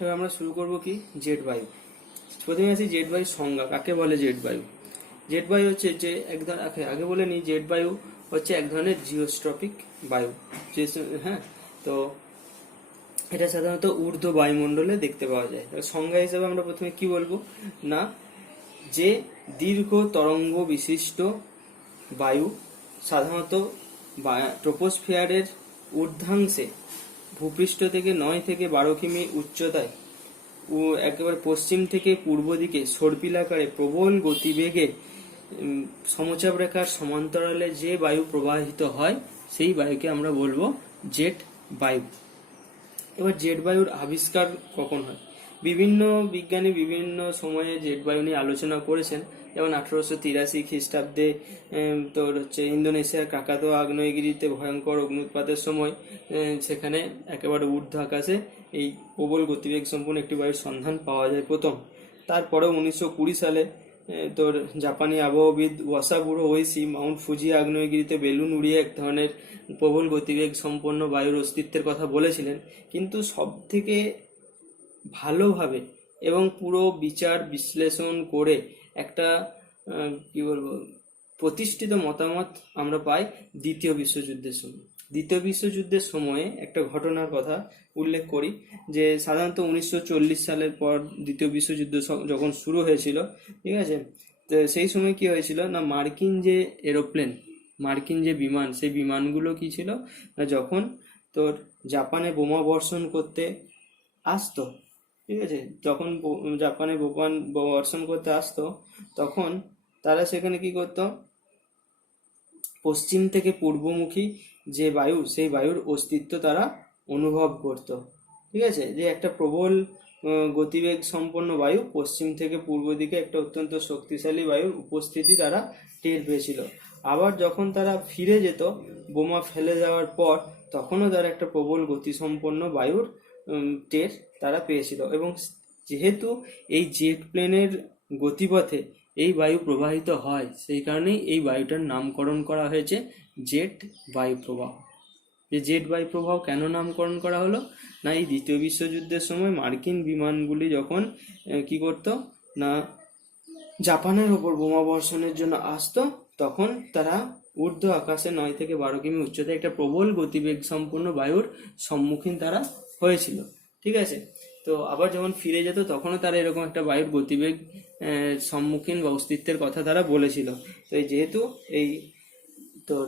এবার আমরা শুরু করব কি জেট বায়ু। প্রথমে আসি জেট বায়ুর সংজ্ঞা, কাকে বলে জেট বায়ু। জেট বায়ু হচ্ছে যে এক ধরনের, আগে বলে নিই, জেট বায়ু হচ্ছে এক ধরনের জিওস্ট্রপিক বায়ু। হ্যাঁ, তো এটা সাধারণত ঊর্ধ্ব বায়ুমণ্ডলে দেখতে পাওয়া যায়। সংজ্ঞা হিসেবে আমরা প্রথমে কি বলবো না, যে দীর্ঘ তরঙ্গ বিশিষ্ট বায়ু সাধারণত ট্রপোস্ফিয়ারের ঊর্ধ্বাংশে ভূপৃষ্ঠ থেকে 9 থেকে 12 কিমি উচ্চতায় ও একেবারে পশ্চিম থেকে পূর্ব দিকে সর্পিলাকারে প্রবল গতিবেগে সমচাপ রেখার সমান্তরালে যে বায়ু প্রবাহিত হয় সেই বায়ুকে আমরা বলবো জেট বায়ু। এবার জেট বায়ুর আবিষ্কার কখন হয়? বিভিন্ন বিজ্ঞানী বিভিন্ন সময়ে জেট বায়ু নিয়ে আলোচনা করেছেন। যেমন 1883 খ্রিস্টাব্দে তোর হচ্ছে ইন্দোনেশিয়ার কাকাতোয়া আগ্নেয়গিরিতে ভয়ঙ্কর অগ্নুৎপাতের সময় সেখানে একেবারে ঊর্ধ্ব আকাশে এই প্রবল গতিবেগ সম্পন্ন একটি বায়ুর সন্ধান পাওয়া যায় প্রথম। তারপরেও 1920 সালে তোর জাপানি আবহাওয়াবিদ ওয়াসাগুরো ওইশি মাউন্ট ফুজি আগ্নেয়গিরিতে বেলুন উড়িয়ে এক ধরনের প্রবল গতিবেগ সম্পন্ন বায়ুর অস্তিত্বের কথা বলেছিলেন। কিন্তু সব থেকে ভালোভাবে এবং পুরো বিচার বিশ্লেষণ করে একটা কি বলবো প্রতিষ্ঠিত মতামত আমরা পাই দ্বিতীয় বিশ্বযুদ্ধের সময়। দ্বিতীয় বিশ্বযুদ্ধের সময়ে একটা ঘটনার কথা উল্লেখ করি, যে সাধারণত 1940 সালের পর দ্বিতীয় বিশ্বযুদ্ধ যখন শুরু হয়েছিল, ঠিক আছে, তো সেই সময় কি হয়েছিল না, মার্কিন যে এরোপ্লেন, মার্কিন যে বিমান, সেই বিমানগুলো কি ছিল না, যখন তোর জাপানে বোমা বর্ষণ করতে আসতো, ঠিক আছে, যখন জাপানে বোমা বর্ষণ করতে আসতো তখন তারা সেখানে কি করতো, পশ্চিম থেকে পূর্বমুখী যে বায়ু, সেই বায়ুর অস্তিত্ব তারা অনুভব করত। ঠিক আছে, যে একটা প্রবল গতিবেগ সম্পন্ন বায়ু, পশ্চিম থেকে পূর্ব দিকে একটা অত্যন্ত শক্তিশালী বায়ুর উপস্থিতি তারা টের পেয়েছিল। আবার যখন তারা ফিরে যেত বোমা ফেলে যাওয়ার পর, তখনও তারা একটা প্রবল গতিসম্পন্ন বায়ুর টের তারা পেয়েছিল। এবং যেহেতু এই জেট প্লেনের গতিপথে এই বায়ু প্রবাহিত হয়, সেই কারণেই এই বায়ুটার নামকরণ করা হয়েছে জেট বায়ু প্রবাহ। যে জেট বায়ু প্রবাহ কেন নামকরণ করা হলো না, এই দ্বিতীয় বিশ্বযুদ্ধের সময় মার্কিন বিমানগুলি যখন কি করত না, জাপানের ওপর বোমা বর্ষণের জন্য আসতো, তখন তারা ঊর্ধ্ব আকাশে 9 থেকে 12 কিমি উচ্চতায় একটা প্রবল গতিবেগ সম্পন্ন বায়ুর সম্মুখীন তারা হয়েছিল। ঠিক আছে, তো আবার যখন ফিরে যেত তখনও তারা এরকম একটা বায়ুর গতিবেগ সম্মুখীন বা অস্তিত্বের কথা তারা বলেছিল। তো যেহেতু এই তোর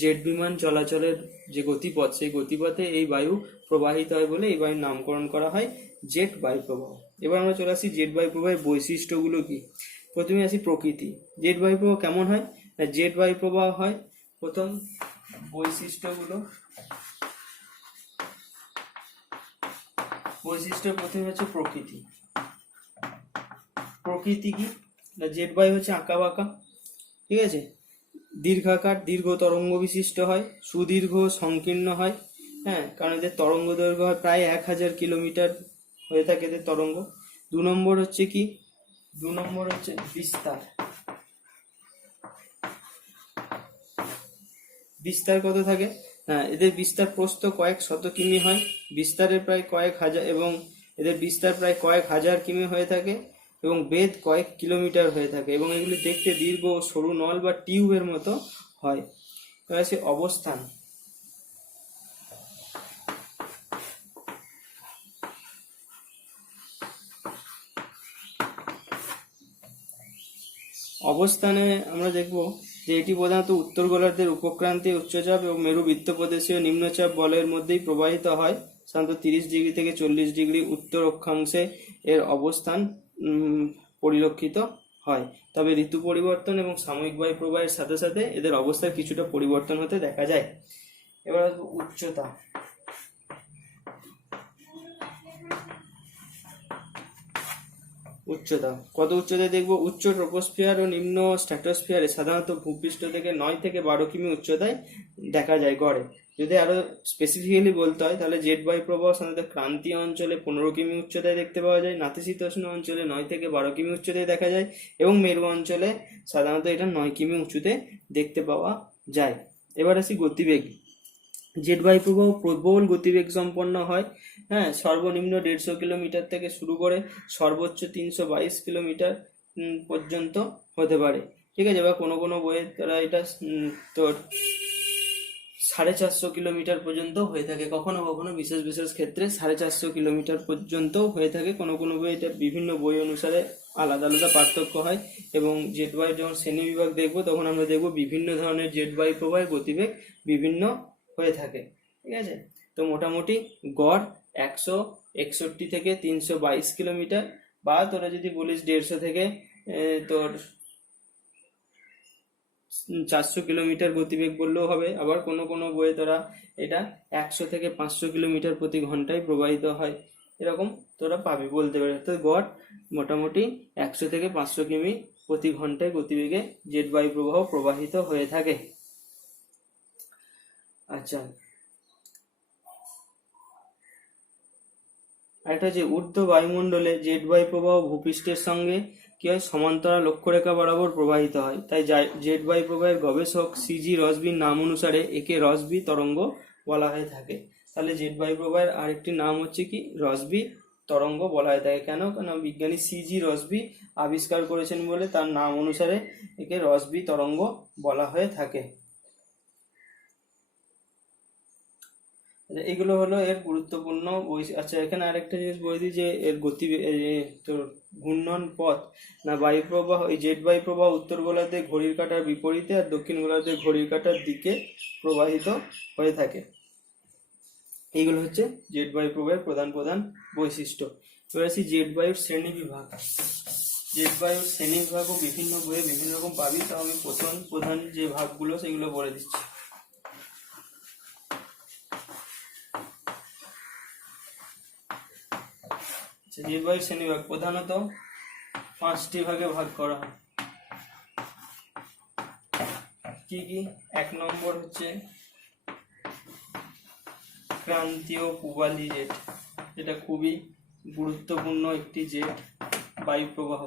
জেট বিমান চলাচলের যে গতিপথ, সেই গতিপথে এই বায়ু প্রবাহিত হয় বলে এই বায়ুর নামকরণ করা হয় জেট বায়ু প্রবাহ। এবার আমরা চলে আসি জেট বায়ু প্রবাহের বৈশিষ্ট্যগুলো কি। প্রথমে আসি প্রকৃতি। জেট বায়ু প্রবাহ কেমন হয়? জেট বায়ু প্রবাহ হয়, প্রথম বৈশিষ্ট্যগুলো, বৈশিষ্ট্য প্রথমে হচ্ছে প্রকৃতি। প্রকৃতি কি? জেট বায়ু হচ্ছে আঁকা বাঁকা, ঠিক আছে, দীর্ঘাকার, দীর্ঘ তরঙ্গ বিশিষ্ট হয়, সুদীর্ঘ সংকীর্ণ হয়। হ্যাঁ, কারণ এদের তরঙ্গ দৈর্ঘ্য হয় প্রায় 1000 কিলোমিটার হয়ে থাকে এদের তরঙ্গ। 2 নম্বর হচ্ছে কি, 2 নম্বর হচ্ছে বিস্তার। বিস্তার কত থাকে? হ্যাঁ, এদের বিস্তার প্রস্থ কয়েক শত কিমি হয়, বিস্তারের প্রায় কয়েক হাজার, এবং এদের বিস্তার প্রায় কয়েক হাজার কিমি হয়ে থাকে, এবং বেধ কয়েক কিলোমিটার হয়ে থাকে, এবং এগুলি দেখতে দীর্ঘ সরু নল বা টিউবের মতো হয়। সে অবস্থান। অবস্থানে আমরা দেখব যে এটি প্রধানত উত্তর গোলার্ধের উপক্রান্তীয় উচ্চচাপ এবং মেরু বৃত্তপ্রদেশীয় নিম্নচাপ বলয়ের মধ্যেই প্রবাহিত হয়। সাধারণত 30 ডিগ্রি থেকে 40 ডিগ্রি উত্তর অক্ষাংশে এর অবস্থান পরিলক্ষিত হয়। তবে ঋতু পরিবর্তন এবং সাময়িক বায়ু প্রবাহের সাথে সাথে এদের অবস্থার কিছুটা পরিবর্তন হতে দেখা যায়। এবার আসবো উচ্চতা। উচ্চতা, কত উচ্চতায় দেখবো? উচ্চ ট্রপোস্ফিয়ার ও নিম্ন স্ট্র্যাটোস্ফিয়ারে সাধারণত ভূপৃষ্ঠ থেকে 9 থেকে 12 কিমি উচ্চতায় দেখা যায় গড়ে। যদি আরো স্পেসিফিক্যালি বলতে হয় তাহলে জেট বায়ু প্রবাহ সাধারণত ক্রান্তীয় অঞ্চলে 15 কিমি উচ্চতায় দেখতে পাওয়া যায়, নাতিশীতোষ্ণ অঞ্চলে 9 থেকে 12 কিমি উচ্চতায় দেখা যায়, এবং মেরু অঞ্চলে সাধারণত এটা 9 কিমি উঁচুতে দেখতে পাওয়া যায়। এবার আসি গতিবেগ। জেট বায়ু প্রবাহ প্রবল গতিবেগ সম্পন্ন হয়। হ্যাঁ, সর্বনিম্ন 150 কিলোমিটার থেকে শুরু করে সর্বোচ্চ 322 কিলোমিটার পর্যন্ত হতে পারে। ঠিক আছে, বা কোনো কোনো বইয়ে তারা এটা তোর 450 কিলোমিটার পর্যন্ত হয়ে থাকে, কখনো কখনো বিশেষ বিশেষ ক্ষেত্রে 450 কিলোমিটার পর্যন্ত হয়ে থাকে। কোনো কোনো বই, এটা বিভিন্ন বই অনুসারে আলাদা আলাদা পার্থক্য হয়। এবং জেট বায়ু যখন শ্রেণী বিভাগ দেখবো তখন আমরা দেখবো বিভিন্ন ধরনের জেট বায়ু প্রবাহের গতিবেগ বিভিন্ন হয়ে থাকে। ঠিক আছে, তো মোটামুটি গড় 161 থেকে 322 কিলোমিটার, বা তোরা যদি বলিস 150 থেকে তোর 400 কিলোমিটার গতিবেগ বললেও হবে। আবার কোনো কোনো বইয়ে তোরা এটা 100 থেকে 500 কিলোমিটার প্রতি ঘন্টায় প্রবাহিত হয়, এরকম তোরা পাবি, বলতে পারে। তো গড় মোটামুটি 100 থেকে 500 কিমি প্রতি ঘন্টায় গতিবেগে জেট বায়ু প্রবাহ প্রবাহিত হয়ে থাকে। আচ্ছা, একটা যে ঊর্ধ্ব বায়ুমণ্ডলে জেট বায়ু প্রবাহ ভূপৃষ্ঠের সঙ্গে কি হয়, সমান্তরাল অক্ষরেখা বরাবর প্রবাহিত হয়। তাই জেট বায়ু প্রবাহের গবেষক সিজি রসবির নাম অনুসারে একে রসবি তরঙ্গ বলা হয়ে থাকে। তাহলে জেট বায়ু প্রবাহের আরেকটি নাম হচ্ছে কি, রসবি তরঙ্গ বলা হয়ে থাকে। কেন? কেন বিজ্ঞানী সিজি রসবি আবিষ্কার করেছেন বলে তার নাম অনুসারে একে রসবি তরঙ্গ বলা হয়ে থাকে। এগুলো হলো এর গুরুত্বপূর্ণ আচ্ছা, এখানে আরেকটা জিনিস বলে দিই যে এর গতি তোর ঘূর্ণন পথ না বায়ু প্রবাহ, এই জেট বায়ু প্রবাহ উত্তর গোলার্ধে ঘড়ির কাঁটার বিপরীতে আর দক্ষিণ গোলার্ধে ঘড়ির কাঁটার দিকে প্রবাহিত হয়ে থাকে। এইগুলো হচ্ছে জেট বায়ু প্রবাহের প্রধান প্রধান বৈশিষ্ট্য। এবার আসি জেট বায়ুর শ্রেণী বিভাগ। জেট বায়ুর শ্রেণী বিভাগও বিভিন্ন বইয়ে বিভিন্ন রকম পাবি, তো আমি প্রধান যে ভাগগুলো সেগুলো বলে দিচ্ছি। জেট বায়ুর শ্রেণীবিভাগ প্রধানত 5টি ভাগে ভাগ করা হয়। কি কি? 1 নম্বর হচ্ছে ক্রান্তীয় পূবালী জেট, এটা খুবই গুরুত্বপূর্ণ একটি জেট বায়ু প্রবাহ।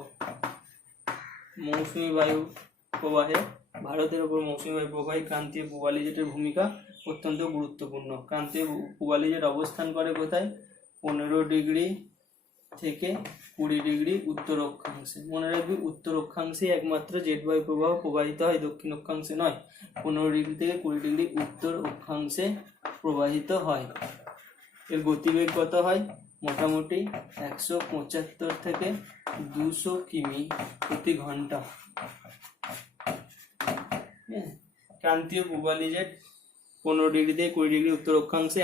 মৌসুমী বায়ু প্রবাহে, ভারতের ওপর মৌসুমী বায়ু প্রবাহে ক্রান্তীয় পূবালী জেটের ভূমিকা অত্যন্ত গুরুত্বপূর্ণ। ক্রান্তীয় পূবালী জেট অবস্থান করে কোথায়? 15 ডিগ্রি থেকে 20 ডিগ্রি উত্তর অক্ষাংশে। মনে রাখবি, উত্তর অক্ষাংশে একমাত্র জেট বায়ু প্রবাহ প্রবাহিত হয়, দক্ষিণ অক্ষাংশে নয়। 15 ডিগ্রি থেকে 20 ডিগ্রি উত্তর অক্ষাংশে প্রবাহিত হয়। এর গতিবেগ কত হয়? মোটামুটি 175 থেকে 200 কিমি প্রতি ঘন্টা। ক্রান্তীয় পূবালী জেট 15 ডিগ্রি থেকে 20 ডিগ্রি উত্তর অক্ষাংশে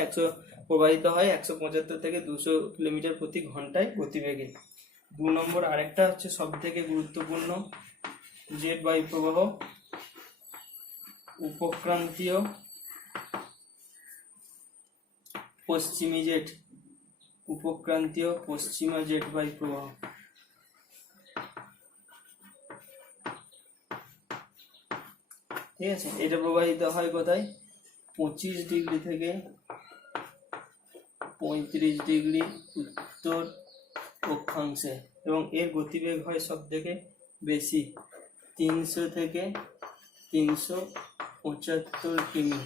প্রবাহিত হয় 175 থেকে 200 কিলোমিটার প্রতি ঘন্টায় গতিবেগে। 2 নম্বর আরেকটা হচ্ছে সব থেকে গুরুত্বপূর্ণ জেট বায়ু প্রবাহ, উপক্রান্তীয় পশ্চিমী জেট, উপক্রান্তীয় পশ্চিমা জেট বায়ু প্রবাহ। ঠিক আছে, এটা প্রবাহিত হয় কোথায়? 25 ডিগ্রি থেকে 35 ডিগ্রি উত্তর অক্ষাংশে, এবং এর গতিবেগ হয় সব থেকে বেশি 300 থেকে 375 কিমি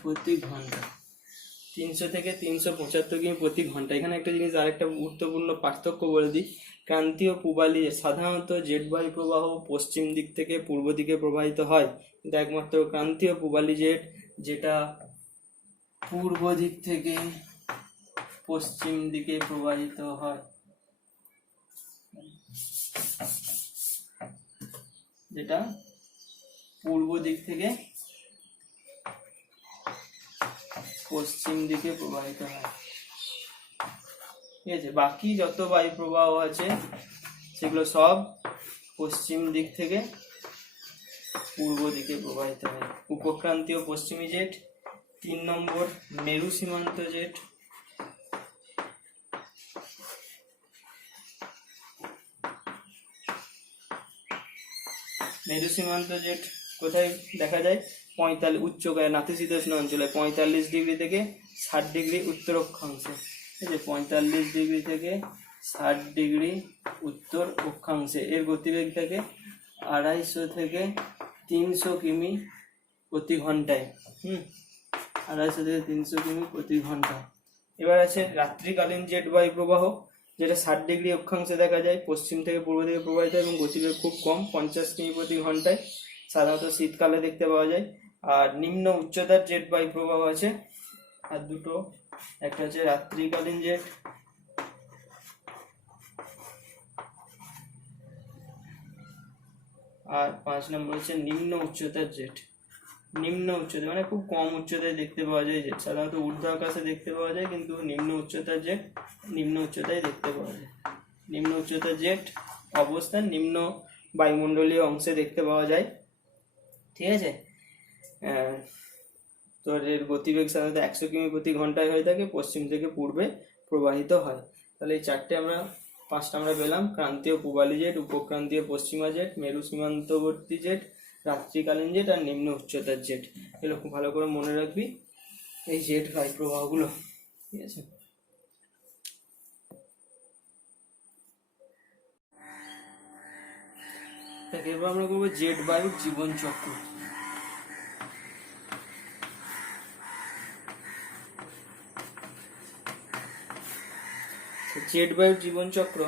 প্রতি ঘন্টা। 300 থেকে 375 কিমি প্রতি ঘন্টা। এখানে একটা জিনিস, আরেকটা গুরুত্বপূর্ণ পার্থক্য বলে দিই। ক্রান্তীয় পূবালী সাধারণত জেট বায়ু প্রবাহ পশ্চিম দিক থেকে পূর্ব দিকে প্রবাহিত হয়, কিন্তু একমাত্র ক্রান্তীয় পূবালী জেট যেটা পূর্ব দিক থেকে পশ্চিম দিকে প্রবাহিত হয়। যেটা পূর্ব দিক থেকে পশ্চিম দিকে প্রবাহিত হয়। ঠিক আছে, বাকি যত বায়ু প্রবাহ আছে সেগুলো সব পশ্চিম দিক থেকে পূর্ব দিকে প্রবাহিত হয়। উপক্রান্তীয় পশ্চিমী জেট। 3 নম্বর মেরু সীমান্ত জেট। মেরু সীমান্ত জেট কোথায় দেখা যায়? 45 উচ্চকায় নাতিশীতোষ্ণ অঞ্চলে 45 ডিগ্রি থেকে 60 ডিগ্রি উত্তর অক্ষাংশে। ঠিক আছে, 45 ডিগ্রি থেকে 60 ডিগ্রি উত্তর অক্ষাংশে। এর গতিবেগ থাকে 250 থেকে 300 কিমি প্রতি ঘন্টায়। 250 থেকে 300 কিমি প্রতি ঘন্টা। এবার আছে রাত্রিকালীন জেট বায়ু প্রবাহ, যেটা 60 ডিগ্রি অক্ষাংশে দেখা যায়, পশ্চিম থেকে পূর্ব দিকে প্রবাহিত এবং গতিবেগ খুব কম, 50 কিমি প্রতি ঘন্টায়, সাধারণত শীতকালে দেখতে পাওয়া যায়। আর নিম্ন উচ্চতার জেট বায়ু প্রবাহ আছে আর দুটো, একটা হচ্ছে রাত্রিকালীন জেট আর 5 নম্বর হচ্ছে নিম্ন উচ্চতার জেট। নিম্ন উচ্চতা মানে খুব কম উচ্চতায় দেখতে পাওয়া যায় জেট, সাধারণত ঊর্ধ্ব আকাশে দেখতে পাওয়া যায়, কিন্তু নিম্ন উচ্চতার জেট নিম্ন উচ্চতায় দেখতে পাওয়া যায়। নিম্ন উচ্চতার জেট অবস্থান নিম্ন বায়ুমণ্ডলীয় অংশে দেখতে পাওয়া যায়, ঠিক আছে। তো এর গতিবেগ সাধারণত 100 কিমি প্রতি ঘন্টায় হয়ে থাকে, পশ্চিম থেকে পূর্বে প্রবাহিত হয়। তাহলে এই চারটে আমরা 5টা আমরা পেলাম: ক্রান্তীয় পূবালী জেট, উপক্রান্তীয় পশ্চিমা জেট, মেরু সীমান্তবর্তী জেট, রাত্রিকালীন জেট আর নিম্ন উচ্চতার জেট। এগুলো খুব ভালো করে মনে রাখবি এই জেট বায়ু প্রবাহগুলো, ঠিক আছে। এবার আমরা করবো জেট বায়ুর জীবন চক্র। জেট বায়ুর জীবন চক্র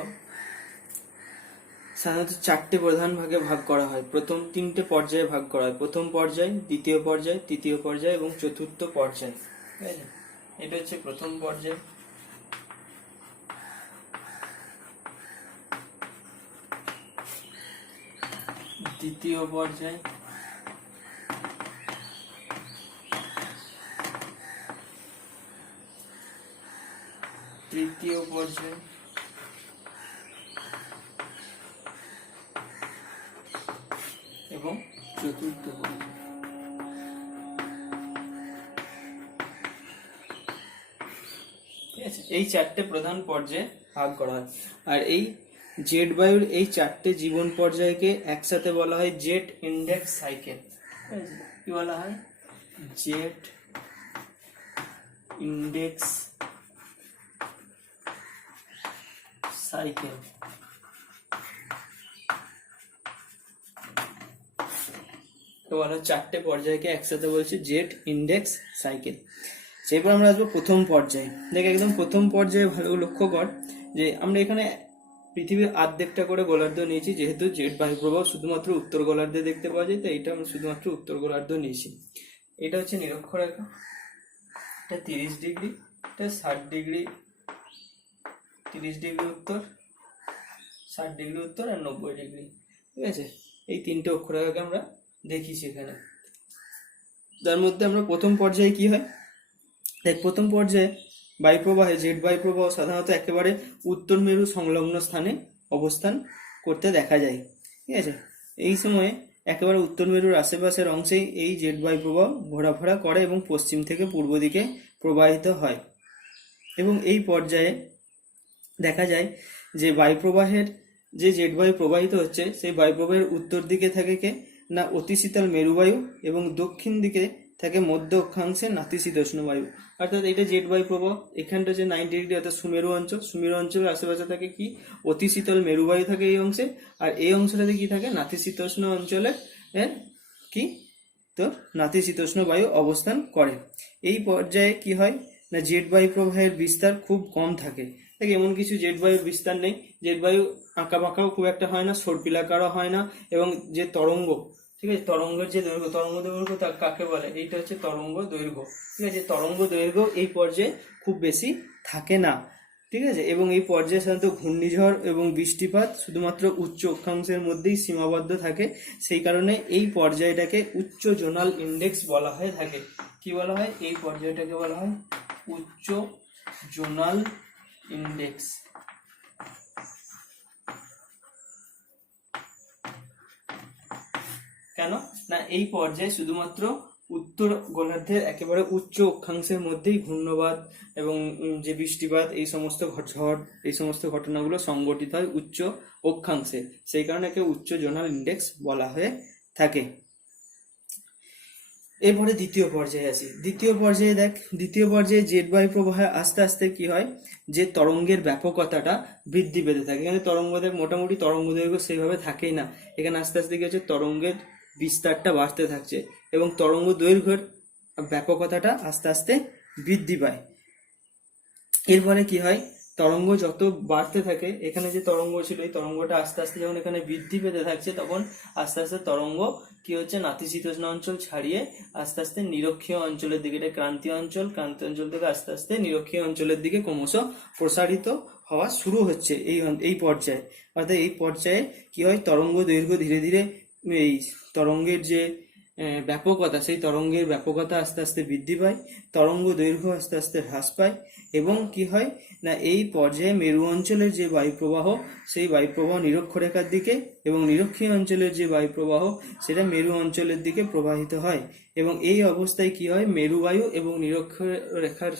সাধারণত 4টে প্রধান ভাগে ভাগ করা হয়। প্রথম 3টে পর্যায়ে ভাগ করা হয়: প্রথম পর্যায়, দ্বিতীয় পর্যায়, তৃতীয় পর্যায় এবং চতুর্থ পর্যায়। ঠিক আছে, এটা হচ্ছে প্রথম পর্যায়। দ্বিতীয় পর্যায়, তৃতীয় পর্যায় এবং চতুর্থ পর্যায়। ঠিক আছে, এই 4টে প্রধান পর্যায়ে ভাগ করা হয়। আর এই জেট বায়ুর এই 4টে জীবন পর্যায়কে একসাথে বলা হয় জেট ইন্ডেক্স সাইকেল। কি বলা হয়? Jet index cycle. তো বলা 4টে পর্যায়কে একসাথে বলছি জেট ইন্ডেক্স সাইকেল। সেরপর আমরা আসবো প্রথম পর্যায়ে। দেখ, একদম প্রথম পর্যায়ে ভালো লক্ষ্য কর যে আমরা এখানে পৃথিবীর অর্ধেকটা করে গোলার্ধ নিয়েছি, যেহেতু জেট বায়ু প্রবাহ শুধুমাত্র উত্তর গোলার্ধে দেখতে পাওয়া যায়, তাই এটা আমরা শুধুমাত্র উত্তর গোলার্ধ নিয়েছি। এটা হচ্ছে নিরক্ষরেখা, এটা 30 ডিগ্রি, এটা 60 ডিগ্রি, 30 ডিগ্রি উত্তর, 60 ডিগ্রি উত্তর আর 90 ডিগ্রি। ঠিক আছে, এই 3টে অক্ষরেখাকে আমরা দেখিছি এখানে। তার মধ্যে আমরা প্রথম পর্যায়ে কি হয় দেখ, প্রথম পর্যায়ে বায়ুপ্রবাহে জেট বায়ুপ্রবাহ সাধারণত একেবারে উত্তর মেরু সংলগ্ন স্থানে অবস্থান করতে দেখা যায়। ঠিক আছে, এই সময়ে একেবারে উত্তর মেরুর আশেপাশের অংশেই এই জেট বায়ুপ্রবাহ ঘোরাফেরা করে এবং পশ্চিম থেকে পূর্ব দিকে প্রবাহিত হয়। এবং এই পর্যায়ে দেখা যায় যে বায়ুপ্রবাহের যে জেট বায়ু প্রবাহিত হচ্ছে, সেই বায়ুপ্রবাহের উত্তর দিকে থাকে কে না অতি শীতল মেরুবায়ু, এবং দক্ষিণ দিকে থাকে মধ্য অক্ষাংশে নাতিশীতোষ্ণ বায়ু। অর্থাৎ এটা জেট বায়ু প্রবাহ, এখানটা যে 90 ডিগ্রি অর্থাৎ সুমেরু অঞ্চল, সুমেরু অঞ্চলের আশেপাশে থাকে কি অতি শীতল মেরুবায়ু থাকে এই অংশে, আর এই অংশটাতে কি থাকে নাতিশীতোষ্ণ অঞ্চলে কি তোর নাতিশীতোষ্ণ বায়ু অবস্থান করে। এই পর্যায়ে কি হয় না জেট বায়ু প্রবাহের বিস্তার খুব কম থাকে। দেখ, এমন কিছু জেট বায়ুর বিস্তার নেই, জেট বায়ু আঁকা বাঁকাও খুব একটা হয় না, সর্পিলাকারও হয় না, এবং যে তরঙ্গ, ঠিক আছে, তরঙ্গের যে দৈর্ঘ্য, তরঙ্গ দৈর্ঘ্য কাকে বলে? এইটা হচ্ছে তরঙ্গ দৈর্ঘ্য। ঠিক আছে, তরঙ্গ দৈর্ঘ্য এই পর্যায়ে খুব বেশি থাকে না। ঠিক আছে, এবং এই পর্যায়ে সাধারণত ঘূর্ণিঝড় এবং বৃষ্টিপাত শুধুমাত্র উচ্চ অক্ষাংশের মধ্যেই সীমাবদ্ধ থাকে। সেই কারণে এই পর্যায়টাকে উচ্চ জোনাল ইন্ডেক্স বলা হয়ে থাকে। কি বলা হয়? এই পর্যায়টাকে বলা হয় উচ্চ জোনাল ইন্ডেক্স। কেন না এই পর্যায়ে শুধুমাত্র উত্তর গোলার্ধের একেবারে উচ্চ অক্ষাংশের মধ্যেই ঘূর্ণবাদ এবং যে বৃষ্টিপাত এই সমস্ত ঝড় এই সমস্ত ঘটনাগুলো সংঘটিত হয় উচ্চ অক্ষাংশে, সেই কারণে একে উচ্চ জোনাল ইন্ডেক্স বলা হয়ে থাকে। এরপরে দ্বিতীয় পর্যায়ে আসি। দ্বিতীয় পর্যায়ে দেখ, দ্বিতীয় পর্যায়ে জেট বায়ু প্রবাহে আস্তে আস্তে কি হয় যে তরঙ্গের ব্যাপকতাটা বৃদ্ধি পেতে থাকে। এখানে তরঙ্গদের মোটামুটি তরঙ্গ দৈর্ঘ্য সেইভাবে থাকেই না, এখানে আস্তে আস্তে কি হচ্ছে তরঙ্গের বিস্তারটা বাড়তে থাকছে এবং তরঙ্গ দৈর্ঘ্যের ব্যাপকতাটা আস্তে আস্তে বৃদ্ধি পায়। এর ফলে কি হয়, তরঙ্গ যত বাড়তে থাকে, এখানে যে তরঙ্গ ছিল এই তরঙ্গটা আস্তে আস্তে যখন এখানে বৃদ্ধি পেতে থাকছে, তখন আস্তে আস্তে তরঙ্গ কি হচ্ছে, নাতিশীতোষ্ণ অঞ্চল ছাড়িয়ে আস্তে আস্তে নিরক্ষীয় অঞ্চলের দিকে, এটা ক্রান্তীয় অঞ্চল, ক্রান্তীয় অঞ্চল থেকে আস্তে আস্তে নিরক্ষীয় অঞ্চলের দিকে ক্রমশ প্রসারিত হওয়া শুরু হচ্ছে এই পর্যায়ে। অর্থাৎ এই পর্যায়ে কি হয়, তরঙ্গ দৈর্ঘ্য ধীরে ধীরে, এই তরঙ্গের যে ব্যাপকতা, সেই তরঙ্গের ব্যাপকতা আস্তে আস্তে বৃদ্ধি পায়, তরঙ্গ দৈর্ঘ্য আস্তে আস্তে হ্রাস পায়, এবং কি হয় না, এই পর্যায়ে মেরু অঞ্চলের যে বায়ুপ্রবাহ, সেই বায়ুপ্রবাহ নিরক্ষরেখার দিকে, এবং নিরক্ষীয় অঞ্চলের যে বায়ুপ্রবাহ সেটা মেরু অঞ্চলের দিকে প্রবাহিত হয়। এবং এই অবস্থায় কি হয়, মেরুবায়ু এবং নিরক্ষরেখার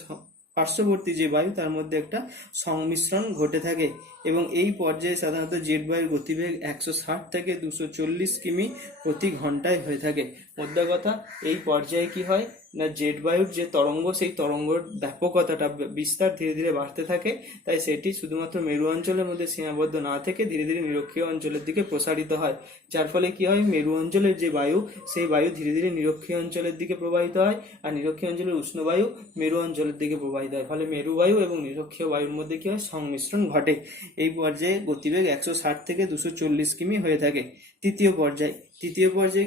পার্শ্ববর্তী যে বায়ু তার মধ্যে একটা সংমিশ্রণ ঘটে থাকে। এবং এই পর্যায়ে সাধারণত জেট বায়ুর গতিবেগ 160 থেকে 240 কিমি প্রতি ঘন্টায় হয়ে থাকে। মোদ্দা কথা, এই পর্যায়ে কি হয় না, জেট বায়ুর যে তরঙ্গ, সেই তরঙ্গর ব্যাপকতাটা, বিস্তার ধীরে ধীরে বাড়তে থাকে। তাই সেটি শুধুমাত্র মেরু অঞ্চলের মধ্যে সীমাবদ্ধ না থেকে ধীরে ধীরে নিরক্ষীয় অঞ্চলের দিকে প্রসারিত হয়। যার ফলে কি হয়, মেরু অঞ্চলের যে বায়ু, সেই বায়ু ধীরে ধীরে নিরক্ষীয় অঞ্চলের দিকে প্রবাহিত হয়, আর নিরক্ষীয় অঞ্চলের উষ্ণ বায়ু মেরু অঞ্চলের দিকে প্রবাহিত হয়। ফলে মেরু বায়ু এবং নিরক্ষীয় বায়ুর মধ্যে কি হয়, সংমিশ্রণ ঘটে। এই পর্যায়ে গতিবেগ 160 থেকে 240 কিমি হয়ে থাকে। তৃতীয় পর্যায়ে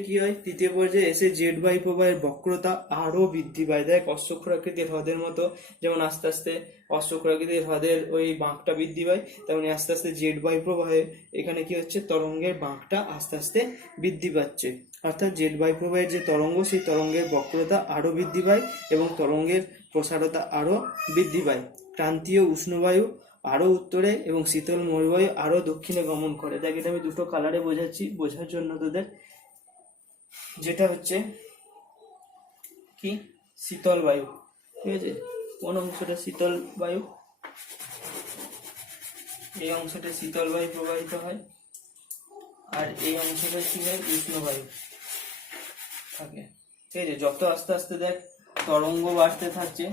কি হয়, তৃতীয় পর্যায়ে এসে জেট বায়ু প্রবাহের বক্রতা আরো বৃদ্ধি পায়। দেখ, অশ্বক্ষুরাকৃতির হ্রদের মতো যেমন আস্তে আস্তে অশ্বক্ষুরাকৃতির হ্রদের ওই বাঁকটা বৃদ্ধি পায়, তেমনি আস্তে আস্তে জেট বায়ু প্রবাহে এখানে কি হচ্ছে, তরঙ্গের বাঁকটা আস্তে আস্তে বৃদ্ধি পাচ্ছে। অর্থাৎ জেট বায়ু প্রবাহের যে তরঙ্গ, সেই তরঙ্গের বক্রতা আরো বৃদ্ধি পায় এবং তরঙ্গের প্রসারতা আরো বৃদ্ধি পায়। ক্রান্তীয় উষ্ণবায়ু আরো উত্তরে এবং শীতল মরুবায়ু আরো দক্ষিণে গমন করে। দেখ, এটা আমি দুটো কালারে বোঝাচ্ছি বোঝার জন্য তোদের। যেটা হচ্ছে কি, শীতল বায়ু, ঠিক আছে, কোন অংশটা শীতল বায়ু, এই অংশটা শীতল বায়ু প্রবাহিত হয়, আর এই অংশটা কি হয়, উষ্ণ বায়ু থাকে। ঠিক আছে, যত আস্তে আস্তে দেখ তরঙ্গ বাড়তে থাকছে,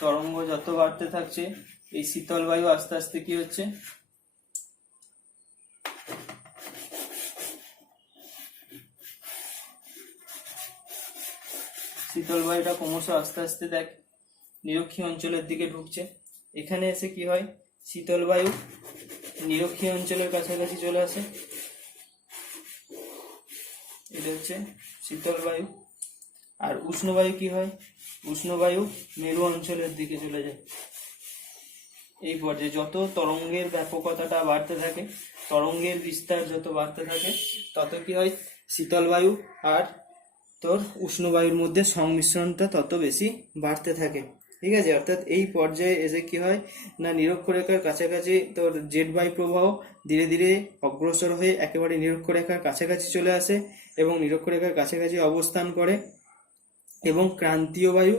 তরঙ্গ যত বাড়তে থাকছে, এই শীতল বায়ু আস্তে আস্তে কি হচ্ছে, শীতল বায়ুটা ক্রমশ আস্তে আস্তে দেখ নিরক্ষীয় অঞ্চলের দিকে ঢুকছে। এখানে এসে কি হয়, শীতল বায়ু নিরক্ষীয় অঞ্চলের কাছাকাছি চলে আসে, এটা হচ্ছে শীতল বায়ু। আর উষ্ণ বায়ু কি হয়, উষ্ণ বায়ু মেরু অঞ্চলের দিকে চলে যায়। এই পর্যায়ে যত তরঙ্গের ব্যাপকতাটা বাড়তে থাকে, তরঙ্গের বিস্তার যত বাড়তে থাকে, তত কি হয়, শীতল বায়ু আর তোর উষ্ণ বায়ুর মধ্যে সংমিশ্রণটা তত বেশি বাড়তে থাকে। ঠিক আছে, অর্থাৎ এই পর্যায়ে এসে কি হয় না, নিরক্ষরেখার কাছাকাছি তোর জেট বায়ু প্রবাহ ধীরে ধীরে অগ্রসর হয়ে একেবারে নিরক্ষরেখার কাছাকাছি চলে আসে এবং নিরক্ষরেখার কাছাকাছি অবস্থান করে। এবং ক্রান্তীয় বায়ু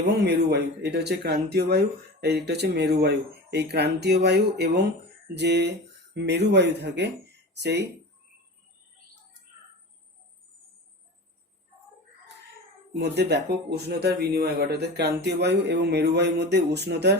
এবং মেরুবায়ু, এটা হচ্ছে ক্রান্তীয় বায়ু, এইটা হচ্ছে মেরুবায়ু। এই ক্রান্তীয় বায়ু এবং যে মেরুবায়ু থাকে, সেই মধ্যে ব্যাপক উষ্ণতার বিনিময় ঘটে। অর্থাৎ ক্রান্তীয় বায়ু এবং মেরুবায়ুর মধ্যে উষ্ণতার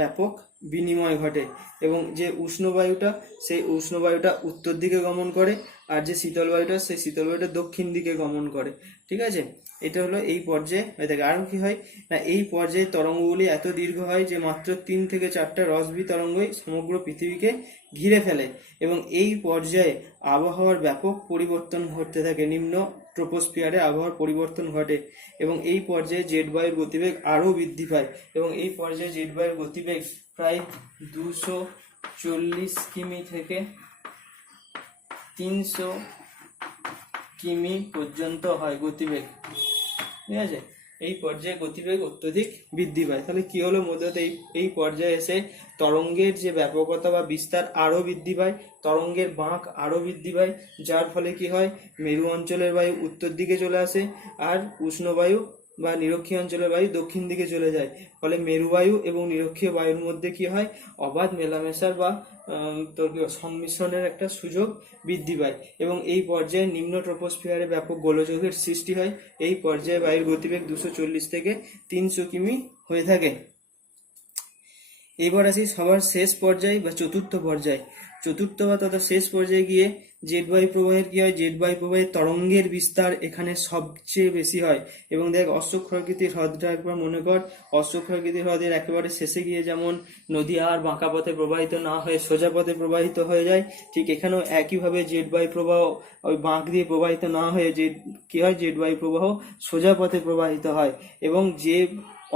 ব্যাপক বিনিময় ঘটে, এবং যে উষ্ণ বায়ুটা, সেই উষ্ণ বায়ুটা উত্তর দিকে গমন করে, আর যে শীতল বায়ুটা, সেই শীতল বায়ুটা দক্ষিণ দিকে গমন করে। ঠিক আছে, এটা হলো এই পর্যায়ে হয়ে থাকে। আরও কি হয় না, এই পর্যায়ে তরঙ্গগুলি এত দীর্ঘ হয় যে মাত্র 3 থেকে 4টা রসবি তরঙ্গই সমগ্র পৃথিবীকে ঘিরে ফেলে। এবং এই পর্যায়ে আবহাওয়ার ব্যাপক পরিবর্তন ঘটতে থাকে, নিম্ন ট্রোপোস্ফিয়ারে আবহাওয়ার পরিবর্তন ঘটে, এবং এই পর্যায়ে জেট বায়ুর গতিবেগ আরও বৃদ্ধি পায়। এবং এই পর্যায়ে জেট বায়ুর গতিবেগ প্রায় 240 কিমি থেকে 300 কিমি পর্যন্ত হয় গতিবেগ। ঠিক আছে, এই পর্যায়ে গতিবেগ অত্যধিক বৃদ্ধি পায়। তাহলে কি হলো, মূলত এই পর্যায়ে এসে তরঙ্গের যে ব্যাপকতা বা বিস্তার আরো বৃদ্ধি পায়, তরঙ্গের বাঁক আরো বৃদ্ধি পায়, যার ফলে কি হয়, মেরু অঞ্চলের বায়ু উত্তর দিকে চলে আসে, আর উষ্ণ বায়ু বা নিরক্ষীয় অঞ্চলের বায়ু দক্ষিণ দিকে চলে যায়। ফলে মেরুবায়ু এবং নিরক্ষীয় বায়ুর মধ্যে কি হয়, অবাধ মেলামেশার বা সংমিশ্রণের একটা সুযোগ বৃদ্ধি পায়। এবং এই পর্যায়ে নিম্ন ট্রোপোস্ফিয়ারে ব্যাপক গোলযোগের সৃষ্টি হয়। এই পর্যায়ে বায়ুর গতিবেগ 240 থেকে 300 কিমি হয়ে থাকে। এবার আসি সবার শেষ পর্যায়ে বা চতুর্থ পর্যায়ে। চতুর্থ বা তথা শেষ পর্যায়ে গিয়ে জেট বায়ু প্রবাহের কি হয়, জেট বায়ু প্রবাহের তরঙ্গের বিস্তার এখানে সবচেয়ে বেশি হয়। এবং দেখ অশ্বক্ষাকৃতির হ্রদটা একবার মনে কর, অশ্বক্ষাকৃতির হ্রদের একেবারে শেষে গিয়ে যেমন নদী আর বাঁকা পথে প্রবাহিত না হয়ে সোজা পথে প্রবাহিত হয়ে যায়, ঠিক এখানেও একইভাবে জেট বায়ু প্রবাহ ওই বাঁক দিয়ে প্রবাহিত না হয়ে যে কি হয়, জেট বায়ু প্রবাহ সোজা পথে প্রবাহিত হয়। এবং যে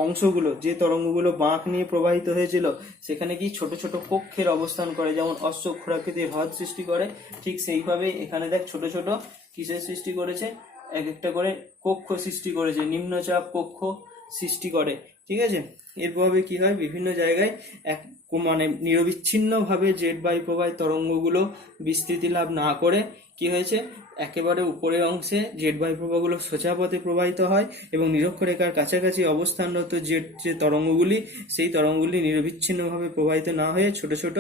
অংশগুলো, যে তরঙ্গগুলো বাঁক নিয়ে প্রবাহিত হয়েছিল সেখানে কি ছোট ছোট কক্ষের অবস্থান করে, যেমন অশ্বক্ষুরাকৃতির হ্রদ সৃষ্টি করে, ঠিক সেইভাবে এখানে দেখ ছোট ছোট কিসের সৃষ্টি করেছে, এক একটা করে কক্ষ সৃষ্টি করেছে, নিম্নচাপ কক্ষ সৃষ্টি করে। ঠিক আছে, এর প্রভাবে কি হয়, বিভিন্ন জায়গায় এক মানে নিরবিচ্ছিন্নভাবে জেট বায়ু প্রবাহের তরঙ্গগুলো বিস্তৃতি লাভ না করে কি হয়েছে, একেবারে উপরের অংশে জেট বায়ু প্রবাহগুলো সোজা পথে প্রবাহিত হয় এবং নিরক্ষরেখার কাছাকাছি অবস্থানরত যে তরঙ্গগুলি, সেই তরঙ্গগুলি নিরবিচ্ছিন্নভাবে প্রবাহিত না হয়ে ছোট ছোট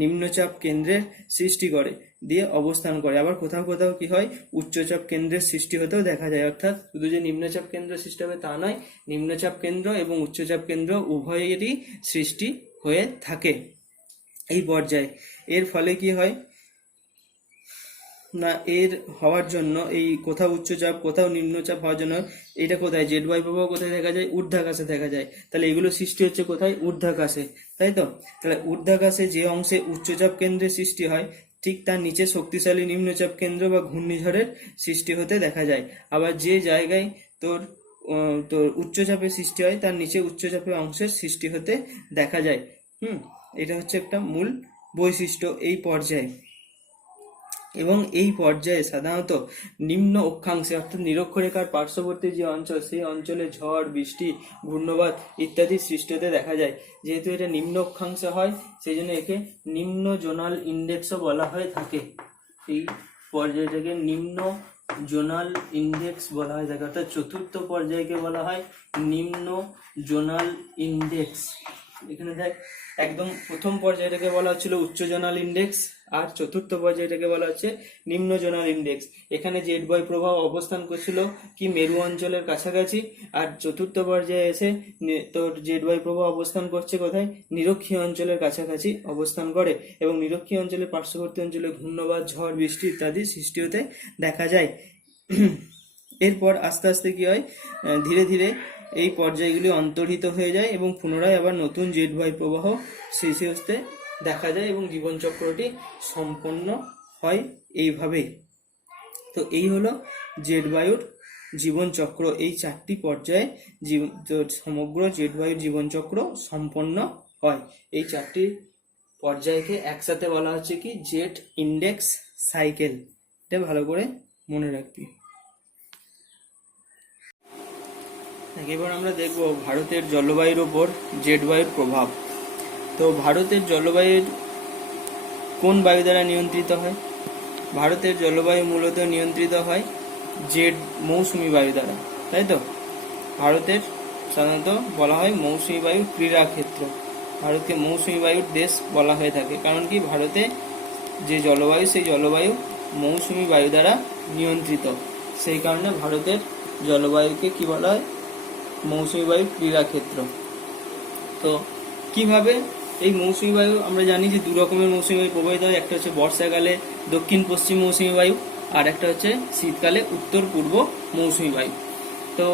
নিম্নচাপ কেন্দ্রের সৃষ্টি করে, দিয়ে অবস্থান করে। আবার কোথাও কোথাও কি হয়, উচ্চচাপ কেন্দ্রের সৃষ্টি হতেও দেখা যায়। অর্থাৎ শুধু যে নিম্নচাপ কেন্দ্র সৃষ্টি হবে তা নয়, নিম্নচাপ কেন্দ্র এবং উচ্চচাপ কেন্দ্র উভয়েরই সৃষ্টি হয়ে থাকে এই পর্যায়ে। এর ফলে কি হয় না, এর হওয়ার জন্য এই কোথাও উচ্চচাপ কোথাও নিম্নচাপ হওয়ার জন্য এটা কোথায়, জেট বায়ু প্রবাহ কোথায় দেখা যায়, ঊর্ধ্বাকাশে দেখা যায়। তাহলে এগুলো সৃষ্টি হচ্ছে কোথায়, ঊর্ধ্বাকাশে, তাই তো? তাহলে ঊর্ধ্বাকাশে যে অংশে উচ্চচাপ কেন্দ্রের সৃষ্টি হয়, ঠিক তার নিচে শক্তিশালী নিম্নচাপ কেন্দ্র বা ঘূর্ণিঝড়ের সৃষ্টি হতে দেখা যায়। আবার যে জায়গায় তোর উচ্চচাপের সৃষ্টি হয়, তার নিচে উচ্চচাপের অংশের সৃষ্টি হতে দেখা যায়। এটা হচ্ছে একটা মূল বৈশিষ্ট্য এই পর্যায়ে। এবং এই পর্যায়ে সাধারণত নিম্ন অক্ষাংশে অর্থাৎ নিরক্ষরেখার পার্শ্ববর্তী যে অঞ্চল, সেই অঞ্চলে ঝড়, বৃষ্টি, ঘূর্ণবাত ইত্যাদি সৃষ্টি হতে দেখা যায়। যেহেতু এটা নিম্ন অক্ষাংশে হয়, সেই জন্য একে নিম্ন জোনাল ইন্ডেক্সও বলা হয়ে থাকে। এই পর্যায়টাকে নিম্ন জোনাল ইন্ডেক্স বলা হয়ে থাকে, অর্থাৎ চতুর্থ পর্যায়কে বলা হয় নিম্ন জোনাল ইন্ডেক্স। এখানে দেখ, একদম প্রথম পর্যায়টাকে বলা হচ্ছিল উচ্চ জোনাল ইন্ডেক্স, আর চতুর্থ পর্যায়টাকে বলা হচ্ছে নিম্ন জোনাল ইন্ডেক্স। এখানে জেট বায়ু প্রবাহ অবস্থান করছিল কি মেরু অঞ্চলের কাছাকাছি, আর চতুর্থ পর্যায়ে এসে তোর জেট বায়ু প্রবাহ অবস্থান করছে কোথায়, নিরক্ষীয় অঞ্চলের কাছাকাছি অবস্থান করে, এবং নিরক্ষীয় অঞ্চলের পার্শ্ববর্তী অঞ্চলে ঘূর্ণবাত, ঝড়, বৃষ্টি ইত্যাদি সৃষ্টি হতে দেখা যায়। এরপর আস্তে আস্তে কি হয়, ধীরে ধীরে এই পর্যায়গুলি অন্তর্হিত হয়ে যায় এবং পুনরায় আবার নতুন জেট বায়ু প্রবাহ সৃষ্টি হতে দেখা যায় এবং জীবনচক্রটি সম্পন্ন হয় এইভাবে। তো এই হলো জেট বায়ুর জীবনচক্র। এই চারটি পর্যায়ে সমগ্র জেট বায়ুর জীবনচক্র সম্পন্ন হয়। এই চারটি পর্যায়কে একসাথে বলা হচ্ছে কি, জেট ইন্ডেক্স সাইকেল। এটা ভালো করে মনে রাখবি। এবার আমরা দেখব ভারতের জলবায়ুর ওপর জেট বায়ুর প্রভাব। তো ভারতের জলবায়ুর কোন বায়ু দ্বারা নিয়ন্ত্রিত হয়? ভারতের জলবায়ু মূলত নিয়ন্ত্রিত হয় জেট মৌসুমী বায়ু দ্বারা, তাই তো? ভারতের সাধারণত বলা হয় মৌসুমী বায়ু ক্রীড়া ক্ষেত্র। ভারতকে মৌসুমী বায়ুর দেশ বলা হয়ে থাকে, কারণ কি ভারতে যে জলবায়ু, সেই জলবায়ু মৌসুমী বায়ু দ্বারা নিয়ন্ত্রিত। সেই কারণে ভারতের জলবায়ুকে কি বলা হয়, মৌসুমী বায়ু ক্রীড়া ক্ষেত্র। তো কিভাবে এই মৌসুমী বায়ু, আমরা জানি যে দু রকমের মৌসুমী বায়ু প্রবাহিত হয়, একটা হচ্ছে বর্ষাকালে দক্ষিণ পশ্চিম মৌসুমী বায়ু, আর একটা হচ্ছে শীতকালে উত্তর পূর্ব মৌসুমী বায়ু। তো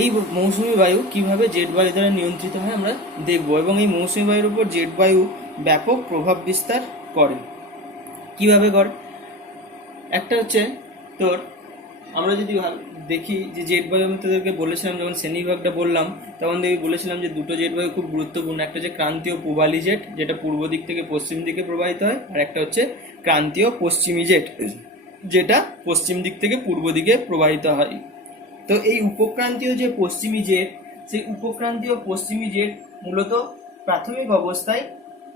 এই মৌসুমী বায়ু কিভাবে জেট বায়ু দ্বারা নিয়ন্ত্রিত হয় আমরা দেখব, এবং এই মৌসুমী বায়ুর উপর জেট বায়ু ব্যাপক প্রভাব বিস্তার করে। কিভাবে করে? একটা হচ্ছে তোর, আমরা যদি দেখি যে জেট বায়ু, আমি তোদেরকে বলেছিলাম যখন শ্রেণীবিভাগটা বললাম তখন বলেছিলাম যে দুটো জেট বায়ু খুব গুরুত্বপূর্ণ। একটা হচ্ছে ক্রান্তীয় পূবালী জেট, যেটা পূর্ব দিক থেকে পশ্চিম দিকে প্রবাহিত হয়, আর একটা হচ্ছে ক্রান্তীয় পশ্চিমী জেট, যেটা পশ্চিম দিক থেকে পূর্ব দিকে প্রবাহিত হয়। তো এই উপক্রান্তীয় যে পশ্চিমী জেট, সেই উপক্রান্তীয় পশ্চিমী জেট মূলত প্রাথমিক অবস্থায়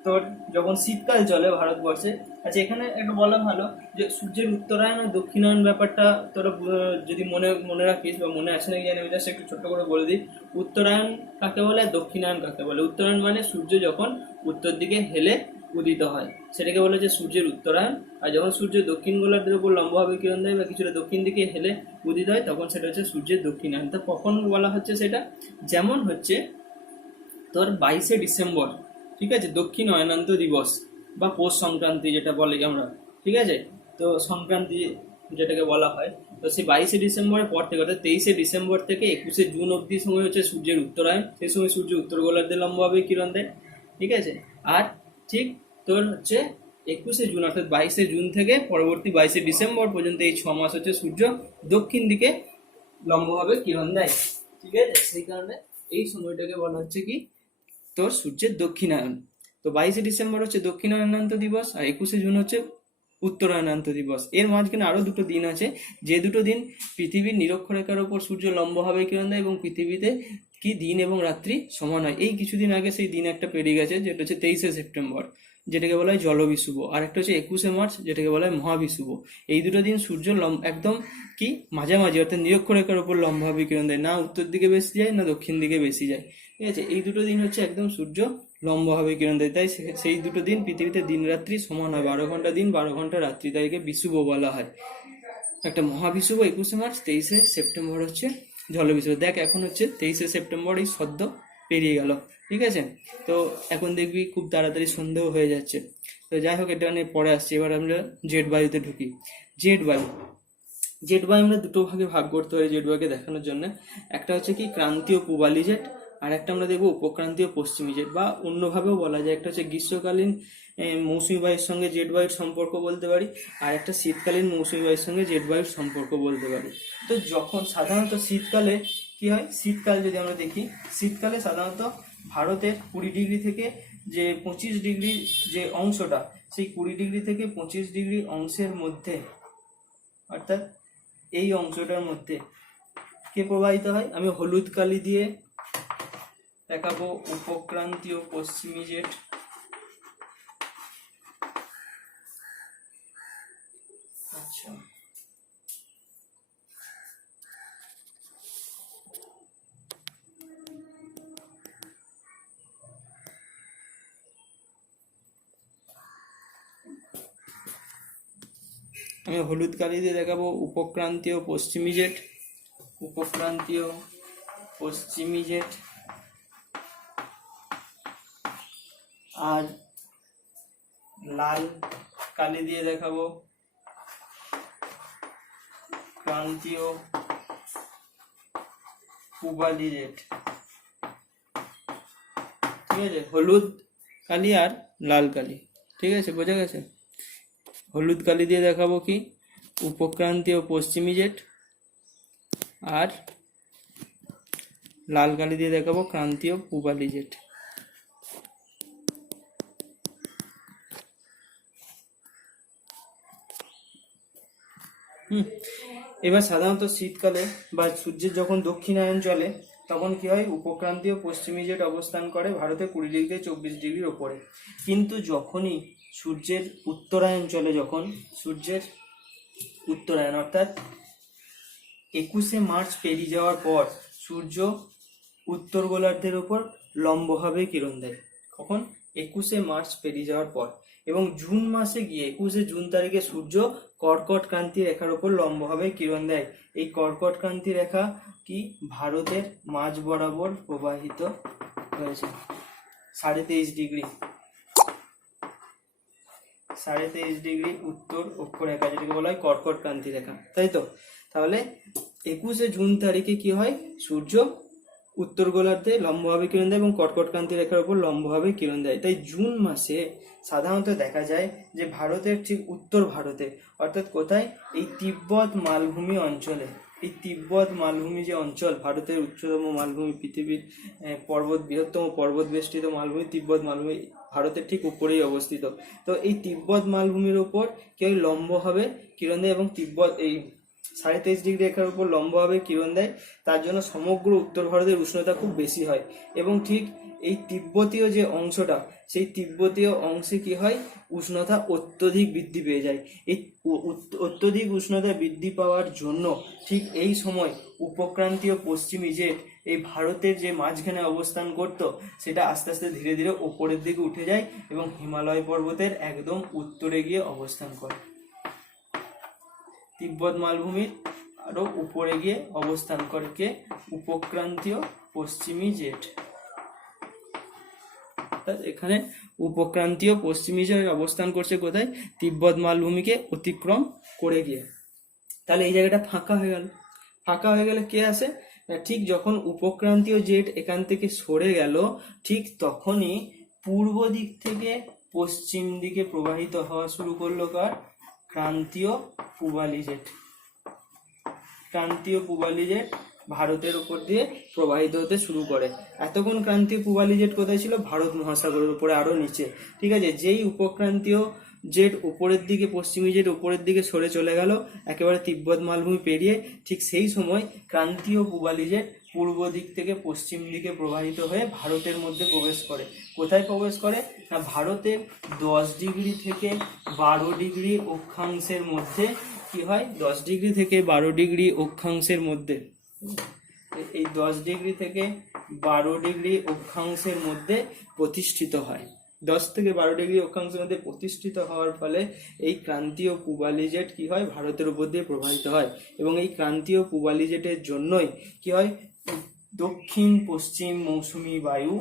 তোর যখন শীতকাল চলে ভারতবর্ষে। আচ্ছা, এখানে একটা বলা ভালো যে সূর্যের উত্তরায়ণ ও দক্ষিণায়ন ব্যাপারটা তোরা যদি মনে রাখিস বা মনে আসে নাকি জানি, আমি জাস্ট একটু ছোট্ট করে বলে দিই। উত্তরায়ণ কাকে বলে, দক্ষিণায়ন কাকে বলে? উত্তরায়ণ মানে সূর্য যখন উত্তর দিকে হেলে উদিত হয়, সেটাকে বলে যে সূর্যের উত্তরায়ণ। আর যখন সূর্য দক্ষিণ গোলার্ধের উপর লম্বভাবে কিরণ দেয় বা কিছুটা দক্ষিণ দিকে হেলে উদিত হয়, তখন সেটা হচ্ছে সূর্যের দক্ষিণায়ন। তো কখন বলা হচ্ছে সেটা? যেমন হচ্ছে তোর 22শে ডিসেম্বর, ঠিক আছে, দক্ষিণ অয়নান্ত দিবস। বা পৌষ সংক্রান্তি যেটা বলে আমরা, ঠিক আছে। তো সংক্রান্তি যেটাকে বলা হয়, তো সেই 22শে ডিসেম্বরের পর থেকে অর্থাৎ 23শে ডিসেম্বর থেকে 21শে জুন অবধি সময় হচ্ছে সূর্যের উত্তরায়ণ। সেই সময় সূর্য উত্তর গোলার্ধে লম্বভাবে কিরণ দেয়, ঠিক আছে। আর ঠিক তোর হচ্ছে 21শে জুন অর্থাৎ 22শে জুন থেকে পরবর্তী 22শে ডিসেম্বর পর্যন্ত এই 6 মাস হচ্ছে সূর্য দক্ষিণ দিকে লম্বভাবে কিরণ দেয়, ঠিক আছে। সেই কারণে এই সময়টাকে বলা হচ্ছে কি তোর সূর্যের দক্ষিণায়ন। তো 22শে ডিসেম্বর হচ্ছে দক্ষিণায়নান্ত দিবস, আর 21শে জুন হচ্ছে উত্তরায়ণান্ত দিবস। এর মাঝখানে আরো দুটো দিন আছে, যে দুটো দিন পৃথিবীর নিরক্ষরেখার উপর সূর্য লম্বভাবে কিরণ দেয় এবং পৃথিবীতে কি দিন এবং রাত্রি সমান হয়। এই কিছুদিন আগে সেই দিন একটা পেরিয়ে গেছে, যেটা হচ্ছে 23শে সেপ্টেম্বর, যেটাকে বলা হয় জলবিষুব। আর একটা হচ্ছে 21শে মার্চ, যেটাকে বলা হয় মহাবিষুব। এই দুটো দিন সূর্য একদম কি মাঝামাঝি অর্থাৎ নিরক্ষরেখার উপর লম্বভাবে কিরণ দেয়, না উত্তর দিকে বেশি যায় না দক্ষিণ দিকে বেশি যায়, ঠিক আছে। এই দুটো দিন হচ্ছে একদম সূর্য লম্বভাবে কিরণ দেয়, তাই সেই দুটো দিন পৃথিবীতে দিন রাত্রি সমান হয়, 12 ঘন্টা দিন 12 ঘন্টা রাত্রি, তাই একে বিষুব বলা হয়। একটা মহাবিষুব 21শে মার্চ, 23শে সেপ্টেম্বর হচ্ছে জলবিষুব। দেখ এখন হচ্ছে 23শে সেপ্টেম্বর, এই সদ্য পেরিয়ে গেল, ঠিক আছে। তো এখন দেখবি খুব তাড়াতাড়ি সন্ধ্যেও হয়ে যাচ্ছে। তো যাই হোক, এটা নিয়ে পরে আসছি। এবার আমরা জেট বায়ুতে ঢুকি। জেট বায়ু, জেট বায়ু আমরা দুটো ভাগে ভাগ করতে পারি জেট বায়ুকে দেখানোর জন্য। একটা হচ্ছে কি ক্রান্তীয় পূবালি জেট, আর একটা আমরা দেখবো উপক্রান্তীয় পশ্চিমী জেট, বা অন্যভাবেও বলা যায় একটা হচ্ছে গ্রীষ্মকালীন মৌসুমী বায়ুর সঙ্গে জেট বায়ুর সম্পর্ক বলতে পারি, আর একটা শীতকালীন মৌসুমী বায়ুর সঙ্গে জেট বায়ুর সম্পর্ক বলতে পারি। তো যখন সাধারণত শীতকালে কি হয়, শীতকাল যদি আমরা দেখি, শীতকালে সাধারণত ভারতের 20 ডিগ্রি থেকে যে 25 ডিগ্রি যে অংশটা, সেই 20 ডিগ্রি থেকে 25 ডিগ্রি অংশের মধ্যে, অর্থাৎ এই অংশটার মধ্যে কে প্রবাহিত হয়, আমি হলুদ কালি দিয়ে দেখাবো উপক্রান্তীয় পশ্চিমী জেট। আচ্ছা, আমি হলুদ কালি দিয়ে দেখাবো উপক্রান্তীয় পশ্চিমী জেট, উপক্রান্তীয় পশ্চিমী জেট। আর লাল কালি দিয়ে দেখাবো ক্রান্তীয় পূবালি জেট, ঠিক আছে। হলুদ কালি আর লাল কালি, ঠিক আছে, বোঝা গেছে। হলুদ কালি দিয়ে দেখাবো কি উপক্রান্তীয় পশ্চিমী জেট, আর লাল কালি দিয়ে দেখাবো ক্রান্তীয় পূবালি জেট। এবার সাধারণত শীতকালে বা সূর্যের যখন দক্ষিণায়ন চলে, তখন কি হয়, উপক্রান্তীয় পশ্চিমী জেট অবস্থান করে ভারতে 20 ডিগ্রি থেকে 24 ডিগ্রির ওপরে। কিন্তু যখনই সূর্যের উত্তরায়ণ চলে, যখন সূর্যের উত্তরায়ণ অর্থাৎ 21শে মার্চ পেরিয়ে যাওয়ার পর সূর্য উত্তর গোলার্ধের উপর লম্বভাবে কিরণ দেয়। কখন? 21শে মার্চ পেরিয়ে যাওয়ার পর। এবং জুন মাসে গিয়ে 21শে জুন তারিখে সূর্য কর্কট ক্রান্তি রেখার উপর লম্বভাবে কিরণ দেয়। এই কর্কট ক্রান্তি রেখা কি ভারতের মাঝ বরাবর প্রবাহিত হয়েছে 23.5 ডিগ্রি, 23.5 ডিগ্রি উত্তর অক্ষরেখা, যেটাকে বলা হয় কর্কট ক্রান্তি রেখা, তাই তো। তাহলে 21শে জুন তারিখে কি হয়, সূর্য উত্তর গোলার্ধে লম্বভাবে কিরণ দেয় এবং কর্কট ক্রান্তি রেখার উপর লম্বভাবে কিরণ দেয়। তাই জুন মাসে সাধারণত দেখা যায় যে ভারতের ঠিক উত্তর ভারতে, অর্থাৎ কোথায়, এই তিব্বত মালভূমি অঞ্চলে, এই তিব্বত মালভূমি যে অঞ্চল, ভারতের উচ্চতম মালভূমি, পৃথিবীর বৃহত্তম পর্বত বেষ্টিত মালভূমি তিব্বত মালভূমি ভারতের ঠিক উপরেই অবস্থিত। তো এই তিব্বত মালভূমির উপর কেউ লম্বভাবে কিরণ দেয় এবং তিব্বত এই 23.5 ডিগ্রি রেখার উপর লম্বভাবে কিরণ দেয়। তার জন্য সমগ্র উত্তর ভারতের উষ্ণতা খুব বেশি হয় এবং ঠিক এই তিব্বতীয় যে অংশটা, সেই তিব্বতীয় অংশে কি হয়, উষ্ণতা অত্যধিক বৃদ্ধি পেয়ে যায়। এই অত্যধিক উষ্ণতা বৃদ্ধি পাওয়ার জন্য ঠিক এই সময় উপক্রান্তীয় পশ্চিমী জেট এই ভারতের যে মাঝখানে অবস্থান করত, সেটা আস্তে আস্তে ধীরে ধীরে ওপরের দিকে উঠে যায় এবং হিমালয় পর্বতের একদম উত্তরে গিয়ে অবস্থান করে। তিব্বত মালভূমির আরো উপরে গিয়ে অবস্থান করে কে, উপক্রান্তীয় পশ্চিমী জেট। অর্থাৎ এখানে উপক্রান্তীয় পশ্চিমী জেট অবস্থান করছে কোথায়? তিব্বত মালভূমিকে অতিক্রম করে গিয়ে। তাহলে এই জায়গাটা ফাঁকা হয়ে গেল। ফাঁকা হয়ে গেলে কে আসে? না, ঠিক যখন উপক্রান্তীয় জেট এখান থেকে সরে গেল, ঠিক তখনই পূর্ব দিক থেকে পশ্চিম দিকে প্রবাহিত হওয়া শুরু করলো কার? ক্রান্তীয় পূবালী জেট। ক্রান্তীয় পূবালী জেট ভারতের উপর দিয়ে প্রবাহিত হতে শুরু করে। এতক্ষণ ক্রান্তীয় পূবালী জেট কোথায় ছিল? ভারত মহাসাগরের উপরে, আরো নিচে। ঠিক আছে, যেই উপক্রান্তীয় জেট উপরের দিকে, পশ্চিমী জেট উপরের দিকে সরে চলে গেল একেবারে তিব্বত মালভূমি পেরিয়ে, ঠিক সেই সময় ক্রান্তীয় পূবালী জেট পূর্ব দিক থেকে পশ্চিম দিকে প্রবাহিত হয়ে ভারতের মধ্যে প্রবেশ করে। কোথায় প্রবেশ করে? না, ভারতের 10 ডিগ্রি থেকে 12 ডিগ্রি অক্ষাংশের মধ্যে কি হয়? 10 ডিগ্রি থেকে 12 ডিগ্রি অক্ষাংশের মধ্যে, এই 10 ডিগ্রি থেকে 12 ডিগ্রি অক্ষাংশের মধ্যে প্রতিষ্ঠিত হয়। 10 থেকে 12 ডিগ্রি অক্ষাংশের মধ্যে প্রতিষ্ঠিত হওয়ার ফলে এই ক্রান্তীয় পূবালী জেট কি হয়? ভারতের উপর দিয়ে প্রবাহিত হয়। এবং এই ক্রান্তীয় পূবালী জেটের জন্যই কি হয়? দক্ষিণ পশ্চিম মৌসুমী বায়ু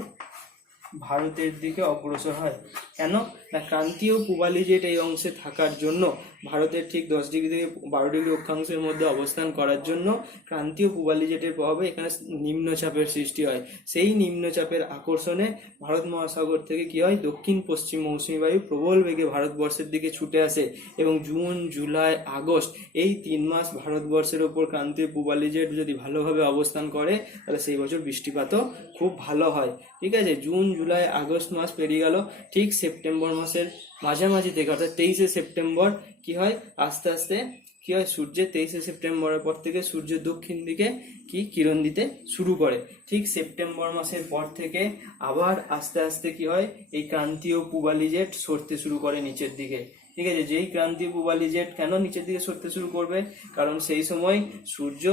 ভারতের দিকে অগ্রসর হয়। কেন? না, ক্রান্তীয় পূবালী জেট এই অংশে থাকার জন্য, ভারতের ঠিক 10 ডিগ্রি থেকে 12 ডিগ্রি অক্ষাংশের মধ্যে অবস্থান করার জন্য ক্রান্তীয় পূবালী জেটের প্রভাবে এখানে নিম্নচাপের সৃষ্টি হয়। সেই নিম্নচাপের আকর্ষণে ভারত মহাসাগর থেকে কি হয়? দক্ষিণ পশ্চিম মৌসুমী বায়ু প্রবল বেগে ভারতবর্ষের দিকে ছুটে আসে এবং জুন, জুলাই, আগস্ট এই 3 মাস ভারতবর্ষের ওপর ক্রান্তীয় পূবালী জেট যদি ভালোভাবে অবস্থান করে তাহলে সেই বছর বৃষ্টিপাতও খুব ভালো হয়। ঠিক আছে, জুন, জুলাই, আগস্ট মাস পেরিয়ে গেল, ঠিক সেপ্টেম্বর মাসের মাঝামাঝি থেকে অর্থাৎ 23শে সেপ্টেম্বর কি হয়? আস্তে আস্তে কি হয়? সূর্যের 23শে সেপ্টেম্বরের পর থেকে সূর্য দক্ষিণ দিকে কি কিরণ দিতে শুরু করে। ঠিক সেপ্টেম্বর মাসের পর থেকে আবার আস্তে আস্তে কি হয়? এই ক্রান্তীয় পূবালী জেট সরতে শুরু করে নিচের দিকে। ঠিক আছে, যেই ক্রান্তীয় পূবালী জেট কেন নিচের দিকে সরতে শুরু করবে? কারণ সেই সময় সূর্য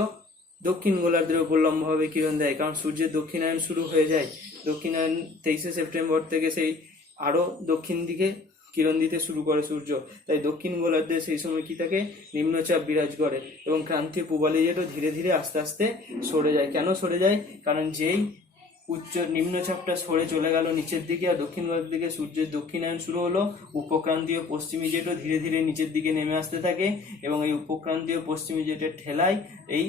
দক্ষিণ গোলার্ধের উপর লম্বভাবে কিরণ দেয়, কারণ সূর্যের দক্ষিণায়ন শুরু হয়ে যায়। দক্ষিণায়ন 23শে সেপ্টেম্বর থেকে সেই আরো দক্ষিণ দিকে কিরণ দিতে শুরু করে সূর্য, তাই দক্ষিণ গোলার্ধে সেই সময় কি থাকে? নিম্নচাপ বিরাজ করে এবং ক্রান্তীয় পূবালী জেটও ধীরে ধীরে আস্তে আস্তে সরে যায়। কেন সরে যায়? কারণ যেই উচ্চ নিম্নচাপটা সরে চলে গেল নিচের দিকে আর দক্ষিণ গোলার্ধের দিকে সূর্যের দক্ষিণায়ন শুরু হলো, উপক্রান্তীয় পশ্চিমী জেটও ধীরে ধীরে নিচের দিকে নেমে আসতে থাকে এবং এই উপক্রান্তীয় পশ্চিমী জেটের ঠেলায় এই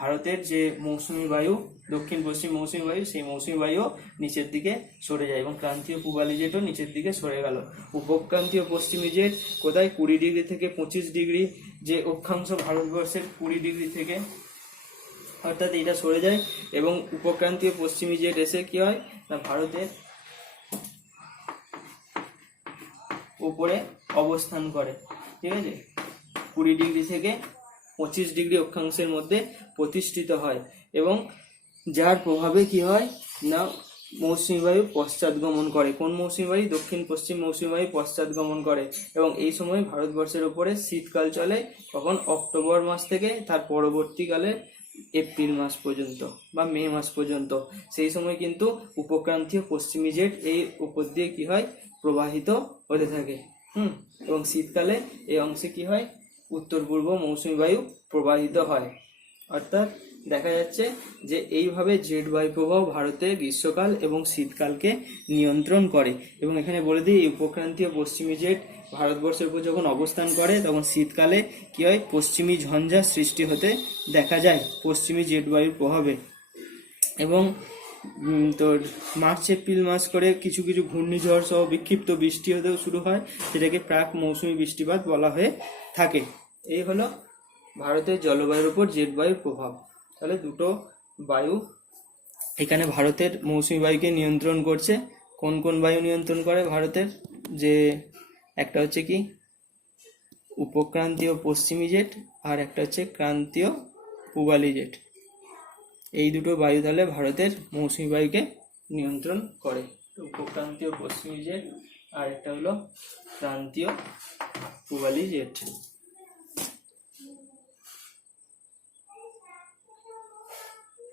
ভারতের যে মৌসুমী বায়ু, দক্ষিণ পশ্চিম মৌসুমী বায়ু, সেই মৌসুমী বায়ু নিচের দিকে সরে যায় এবং ক্রান্তীয় পূবালী জেটও নিচের দিকে সরে গেল। উপক্রান্তীয় পশ্চিমী জেট কোথায়? 20 ডিগ্রি থেকে 25 ডিগ্রি যে অক্ষাংশ ভারতবর্ষের 20 ডিগ্রি থেকে, অর্থাৎ এটা সরে যায় এবং উপক্রান্তীয় পশ্চিমী জেট এসে কি হয়? না, ভারতের উপরে অবস্থান করে। ঠিক আছে, 20 ডিগ্রি থেকে 25 ডিগ্রি অক্ষাংশের মধ্যে প্রতিষ্ঠিত হয় এবং যার প্রভাবে কি হয়? না, মৌসুমী বায়ু পশ্চাৎগমন করে। কোন মৌসুমী বায়ু? দক্ষিণ পশ্চিম মৌসুমী বায়ু পশ্চাৎগমন করে এবং এই সময় ভারতবর্ষের উপরে শীতকাল চলে। কখন? অক্টোবর মাস থেকে তার পরবর্তীকালে এপ্রিল মাস পর্যন্ত বা মে মাস পর্যন্ত। সেই সময় কিন্তু উপক্রান্তীয় পশ্চিমী জেট এই উপর দিয়ে কি হয়? প্রবাহিত হতে থাকে। এবং শীতকালে এই অংশে কি হয়? উত্তর পূর্ব মৌসুমী বায়ু প্রবাহিত হয়। অর্থাৎ দেখা যাচ্ছে যে এইভাবে জেট বায়ু প্রবাহ ভারতে গ্রীষ্মকাল এবং শীতকালকে নিয়ন্ত্রণ করে। এবং এখানে বলে দিই, এই উপক্রান্তীয় পশ্চিমী জেট ভারতবর্ষের উপর যখন অবস্থান করে তখন শীতকালে কি হয়? পশ্চিমী ঝঞ্ঝা সৃষ্টি হতে দেখা যায় পশ্চিমী জেট বায়ুর প্রভাবে। এবং তোর মার্চ এপ্রিল মাস করে কিছু কিছু ঘূর্ণিঝড় সহ বিক্ষিপ্ত বৃষ্টি হতেও শুরু হয়, যেটাকে প্রাক মৌসুমী বৃষ্টিপাত বলা হয়ে থাকে। এই হলো ভারতের জলবায়ুর উপর জেট বায়ুর প্রভাব। তাহলে দুটো বায়ু এখানে ভারতের মৌসুমী বায়ুকে নিয়ন্ত্রণ করছে। কোন কোন বায়ু নিয়ন্ত্রণ করে ভারতের? যে একটা হচ্ছে কি উপক্রান্তীয় পশ্চিমী জেট আর একটা হচ্ছে ক্রান্তীয় পূবালী জেট। এই দুটো বায়ু তাহলে ভারতের মৌসুমী বায়ুকে নিয়ন্ত্রণ করে। উপক্রান্তীয় পশ্চিমী জেট আর একটা হলো ক্রান্তীয় পূবালী জেট।